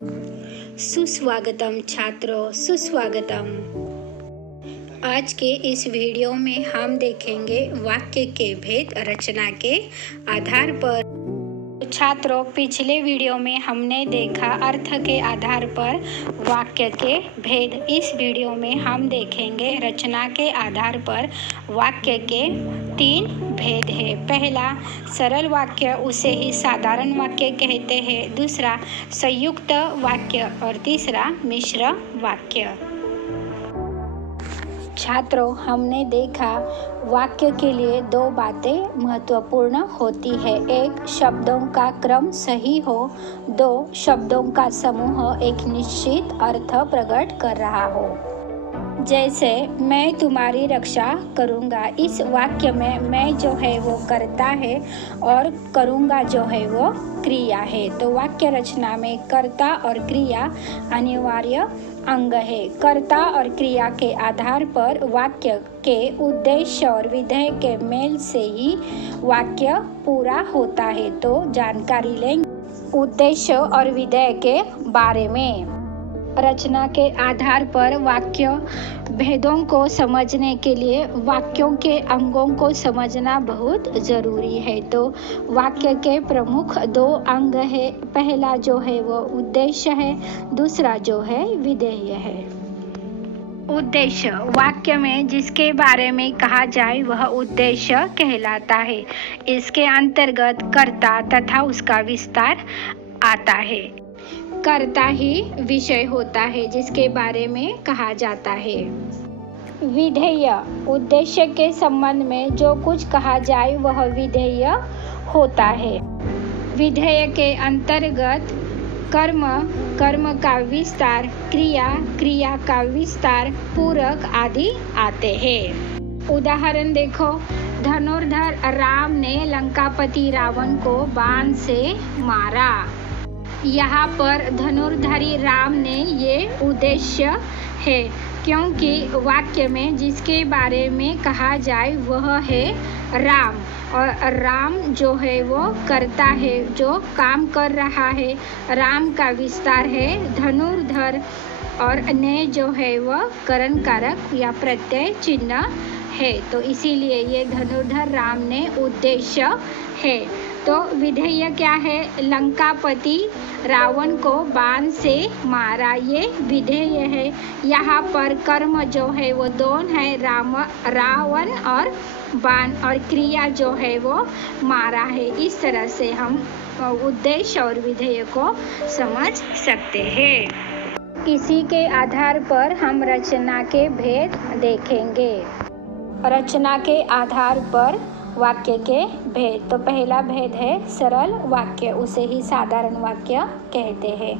सुस्वागतम छात्रों, सुस्वागतम। आज के इस वीडियो में हम देखेंगे वाक्य के भेद रचना के आधार पर। छात्रों, पिछले वीडियो में हमने देखा अर्थ के आधार पर वाक्य के भेद। इस वीडियो में हम देखेंगे रचना के आधार पर वाक्य के 3 भेद है। पहला, सरल वाक्य, उसे ही साधारण वाक्य कहते हैं। दूसरा, संयुक्त वाक्य और तीसरा, मिश्र वाक्य। छात्रों, हमने देखा वाक्य के लिए 2 बातें महत्वपूर्ण होती है। 1, शब्दों का क्रम सही हो। 2, शब्दों का समूह एक निश्चित अर्थ प्रकट कर रहा हो। जैसे मैं तुम्हारी रक्षा करूँगा, इस वाक्य में मैं जो है वो कर्ता है और करूँगा जो है वो क्रिया है। तो वाक्य रचना में कर्ता और क्रिया अनिवार्य अंग है। कर्ता और क्रिया के आधार पर वाक्य के उद्देश्य और विधेय के मेल से ही वाक्य पूरा होता है। तो जानकारी लेंगे उद्देश्य और विधेय के बारे में। रचना के आधार पर वाक्य भेदों को समझने के लिए वाक्यों के अंगों को समझना बहुत जरूरी है। तो वाक्य के प्रमुख 2 अंग है। पहला जो है वो उद्देश्य है, दूसरा जो है विधेय है। उद्देश्य, वाक्य में जिसके बारे में कहा जाए वह उद्देश्य कहलाता है। इसके अंतर्गत कर्ता तथा उसका विस्तार आता है। कर्ता ही विषय होता है जिसके बारे में कहा जाता है। विधेय, उद्देश्य के संबंध में जो कुछ कहा जाए वह विधेय होता है। विधेय के अंतर्गत कर्म, कर्म का विस्तार, क्रिया, क्रिया का विस्तार, पूरक आदि आते हैं। उदाहरण देखो, धनुर्धर राम ने लंकापति रावण को बाण से मारा। यहाँ पर धनुर्धारी राम ने ये उद्देश्य है, क्योंकि वाक्य में जिसके बारे में कहा जाए वह है राम, और राम जो है वो कर्ता है, जो काम कर रहा है। राम का विस्तार है धनुर्धर, और ने जो है वह करण कारक या प्रत्यय चिन्ह है। तो इसीलिए ये धनुर्धर राम ने उद्देश्य है। तो विधेय क्या है? लंकापति रावण को बाण से मारा, ये विधेय है। यहाँ पर कर्म जो है वो 2 है, रावण और बाण, और क्रिया जो है वो मारा है। इस तरह से हम उद्देश्य और विधेय को समझ सकते हैं। इसी के आधार पर हम रचना के भेद देखेंगे। रचना के आधार पर वाक्य के भेद। तो पहला भेद है सरल वाक्य, उसे ही साधारण वाक्य कहते हैं।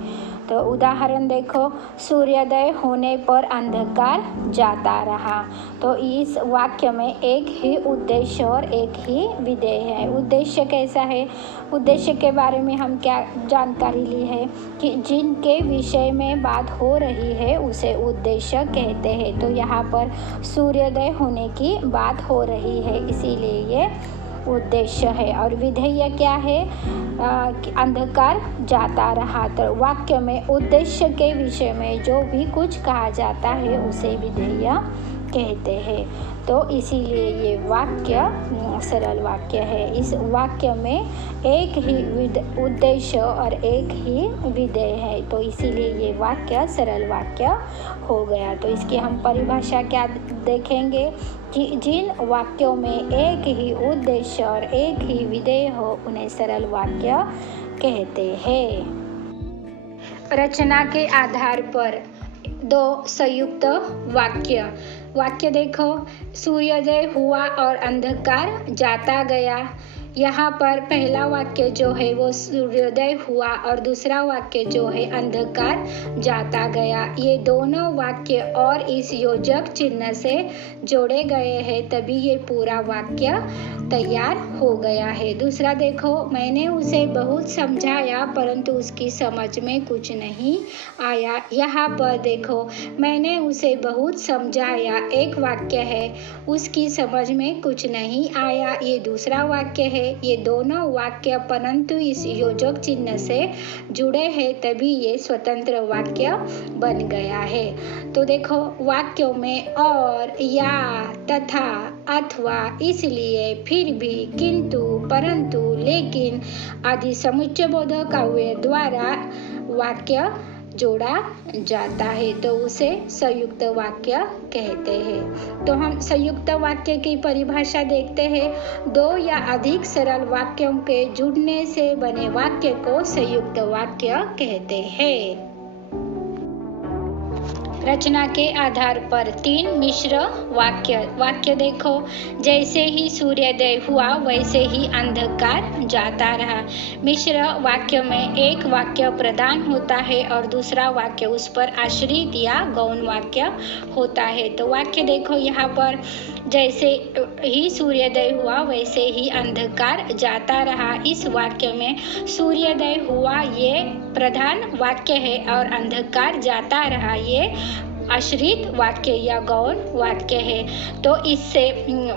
तो उदाहरण देखो, सूर्योदय होने पर अंधकार जाता रहा। तो इस वाक्य में एक ही उद्देश्य और एक ही विधेय है। उद्देश्य कैसा है? उद्देश्य के बारे में हम क्या जानकारी ली है कि जिनके विषय में बात हो रही है उसे उद्देश्य कहते हैं। तो यहाँ पर सूर्योदय होने की बात हो रही है, इसीलिए ये उद्देश्य है। और विधेय क्या है? अंधकार जाता रहा। तो वाक्य में उद्देश्य के विषय में जो भी कुछ कहा जाता है उसे विधेय कहते हैं। तो इसीलिए ये वाक्य सरल वाक्य है। इस वाक्य में एक ही उद्देश्य और एक ही विधेय है, तो इसीलिए ये वाक्य सरल वाक्य हो गया। तो इसकी हम परिभाषा क्या देखेंगे कि जिन वाक्यों में एक ही उद्देश्य और एक ही विधेय हो उन्हें सरल वाक्य कहते हैं। रचना के आधार पर 2 संयुक्त वाक्य। वाक्य देखो, सूर्योदय हुआ और अंधकार जाता गया। यहाँ पर पहला वाक्य जो है वो सूर्योदय हुआ और दूसरा वाक्य जो है अंधकार जाता गया। ये दोनों वाक्य और इस योजक चिन्ह से जोड़े गए हैं, तभी ये पूरा वाक्य तैयार हो गया है। दूसरा देखो, मैंने उसे बहुत समझाया परंतु उसकी समझ में कुछ नहीं आया। यहाँ पर देखो, मैंने उसे बहुत समझाया एक वाक्य है, उसकी समझ में कुछ नहीं आया, ये दूसरा वाक्य है। है ये दोनों वाक्य परंतु इस योजक चिन्ह से जुड़े हैं, तभी ये स्वतंत्र वाक्य बन गया है। तो देखो वाक्यों में और, या, तथा, अथवा, इसलिए, फिर भी, किंतु, परंतु, लेकिन आदि समुच्चयबोधक अव्यय द्वारा वाक्य जोड़ा जाता है तो उसे संयुक्त वाक्य कहते हैं। तो हम संयुक्त वाक्य की परिभाषा देखते हैं। दो या अधिक सरल वाक्यों के जुड़ने से बने वाक्य को संयुक्त वाक्य कहते हैं। रचना के आधार पर 3 मिश्र वाक्य देखो। जैसे ही सूर्योदय हुआ वैसे ही अंधकार जाता रहा। मिश्र वाक्य में एक वाक्य प्रधान होता है और दूसरा वाक्य उस पर आश्रित या गौण वाक्य होता है। तो वाक्य देखो यहाँ पर, जैसे ही सूर्योदय हुआ वैसे ही अंधकार जाता रहा। इस वाक्य में सूर्योदय हुआ ये प्रधान वाक्य है और अंधकार जाता रहा ये आश्रित वाक्य या गौण वाक्य है। तो इससे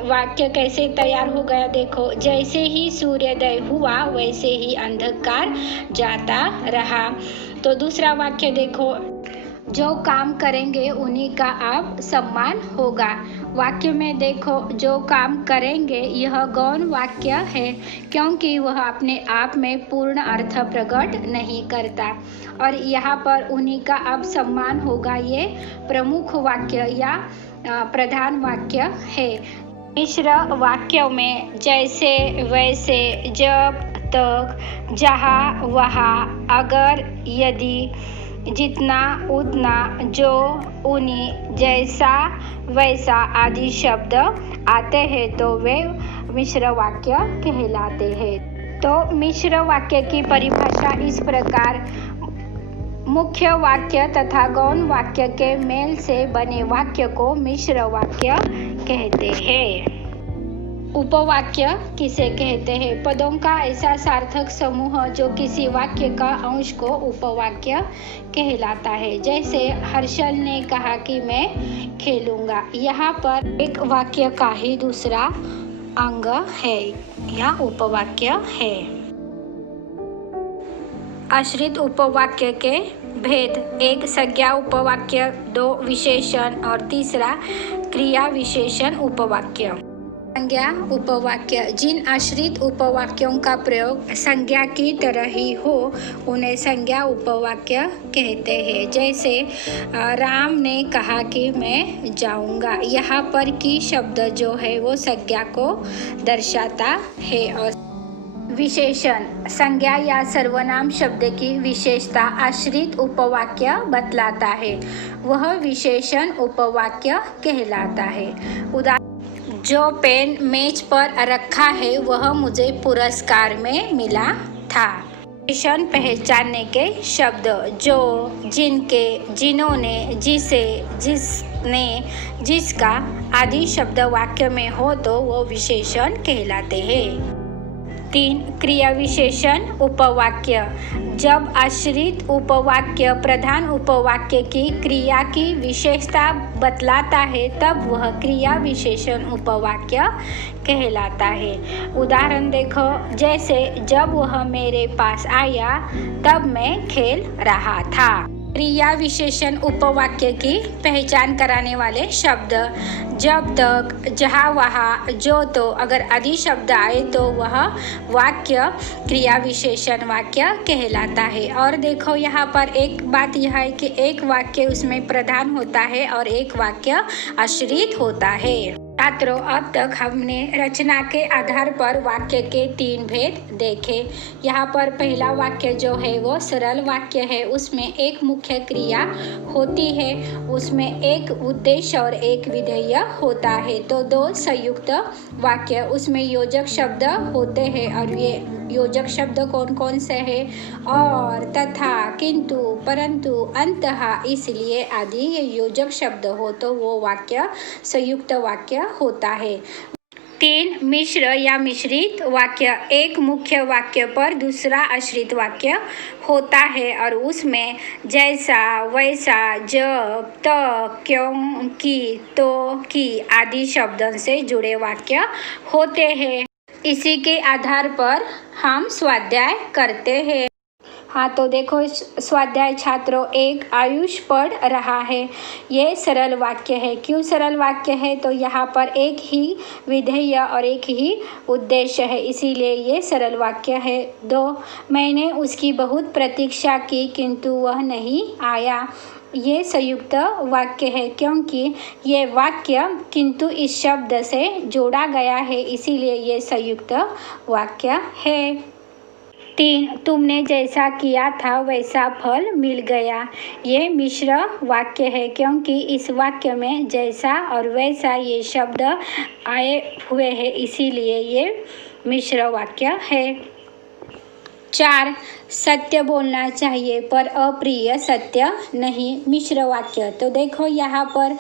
वाक्य कैसे तैयार हो गया देखो। जैसे ही सूर्योदय हुआ वैसे ही अंधकार जाता रहा। तो दूसरा वाक्य देखो, जो काम करेंगे उन्हीं का अब सम्मान होगा। वाक्य में देखो, जो काम करेंगे यह गौण वाक्य है क्योंकि वह अपने आप में पूर्ण अर्थ प्रकट नहीं करता, और यहाँ पर उन्हीं का अब सम्मान होगा ये प्रमुख वाक्य या प्रधान वाक्य है। मिश्र वाक्यों में जैसे, वैसे, जब तक, जहाँ, वहाँ, अगर, यदि, जितना, उतना, जो, उन्हीं, जैसा, वैसा आदि शब्द आते हैं तो वे मिश्र वाक्य कहलाते हैं। तो मिश्र वाक्य की परिभाषा इस प्रकार, मुख्य वाक्य तथा गौण वाक्य के मेल से बने वाक्य को मिश्र वाक्य कहते हैं। उपवाक्य किसे कहते हैं? पदों का ऐसा सार्थक समूह जो किसी वाक्य का अंश को उपवाक्य कहलाता है। जैसे हर्षल ने कहा कि मैं खेलूंगा। यहाँ पर एक वाक्य का ही दूसरा अंग है या उपवाक्य है। आश्रित उपवाक्य के भेद, एक संज्ञा उपवाक्य, 2 विशेषण और तीसरा क्रिया विशेषण उपवाक्य। संज्ञा उपवाक्य, जिन आश्रित उपवाक्यों का प्रयोग संज्ञा की तरह ही हो उन्हें संज्ञा उपवाक्य कहते हैं। जैसे राम ने कहा कि मैं जाऊंगा। यहाँ पर की शब्द जो है वो संज्ञा को दर्शाता है। और विशेषण, संज्ञा या सर्वनाम शब्द की विशेषता आश्रित उपवाक्य बतलाता है, वह विशेषण उपवाक्य कहलाता है। उदाहरण, जो पेन मेज पर रखा है वह मुझे पुरस्कार में मिला था। विशेषण पहचानने के शब्द, जो, जिनके, जिन्होंने, जिसे, जिसने, जिसका आदि शब्द वाक्य में हो तो वो विशेषण कहलाते हैं। 3 क्रिया विशेषण उपवाक्य, जब आश्रित उपवाक्य प्रधान उपवाक्य की क्रिया की विशेषता बतलाता है तब वह क्रिया विशेषण उपवाक्य कहलाता है। उदाहरण देखो, जैसे जब वह मेरे पास आया तब मैं खेल रहा था। क्रिया विशेषण उपवाक्य की पहचान कराने वाले शब्द, जब तक, जहाँ, वहाँ, जो, तो, अगर आदि शब्द आए तो वह वाक्य क्रिया विशेषण वाक्य कहलाता है। और देखो यहाँ पर एक बात यह है कि एक वाक्य उसमें प्रधान होता है और एक वाक्य आश्रित होता है। छात्रों, अब तक हमने रचना के आधार पर वाक्य के 3 भेद देखे। यहाँ पर पहला वाक्य जो है वो सरल वाक्य है, उसमें एक मुख्य क्रिया होती है, उसमें एक उद्देश्य और एक विधेय होता है। तो 2 संयुक्त वाक्य, उसमें योजक शब्द होते हैं और ये योजक शब्द कौन कौन से हैं? और, तथा, किंतु, परंतु, अंतः, इसलिए आदि ये योजक शब्द हो तो वो वाक्य संयुक्त वाक्य होता है। 3 मिश्र या मिश्रित वाक्य, एक मुख्य वाक्य पर दूसरा आश्रित वाक्य होता है और उसमें जैसा, वैसा, जब, तक, क्योंकि, तो, कि आदि शब्दों से जुड़े वाक्य होते हैं। इसी के आधार पर हम स्वाध्याय करते हैं। हाँ, तो देखो स्वाध्याय छात्रों, एक आयुष पढ़ रहा है। ये सरल वाक्य है। क्यों सरल वाक्य है? तो यहाँ पर एक ही विधेय और एक ही उद्देश्य है, इसीलिए ये सरल वाक्य है। 2, मैंने उसकी बहुत प्रतीक्षा की किंतु वह नहीं आया। ये संयुक्त वाक्य है क्योंकि ये वाक्य किंतु इस शब्द से जोड़ा गया है, इसीलिए ये संयुक्त वाक्य है। 3, तुमने जैसा किया था वैसा फल मिल गया। ये मिश्र वाक्य है क्योंकि इस वाक्य में जैसा और वैसा ये शब्द आए हुए हैं, इसीलिए ये मिश्र वाक्य है। 4, सत्य बोलना चाहिए पर अप्रिय सत्य नहीं। मिश्र वाक्य। तो देखो यहाँ पर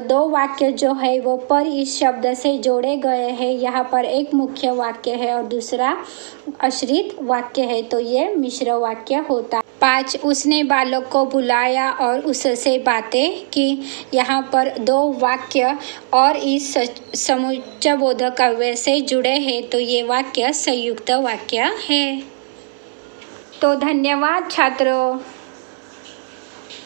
दो वाक्य जो है वो पर इस शब्द से जोड़े गए हैं। यहाँ पर एक मुख्य वाक्य है और दूसरा आश्रित वाक्य है, तो ये मिश्र वाक्य होता है। 5, उसने बालक को बुलाया और उससे बातें की। यहाँ पर 2 वाक्य और इस समुच्चयबोधक अव्यय से जुड़े हैं, तो ये वाक्य संयुक्त वाक्य है। तो धन्यवाद छात्रों।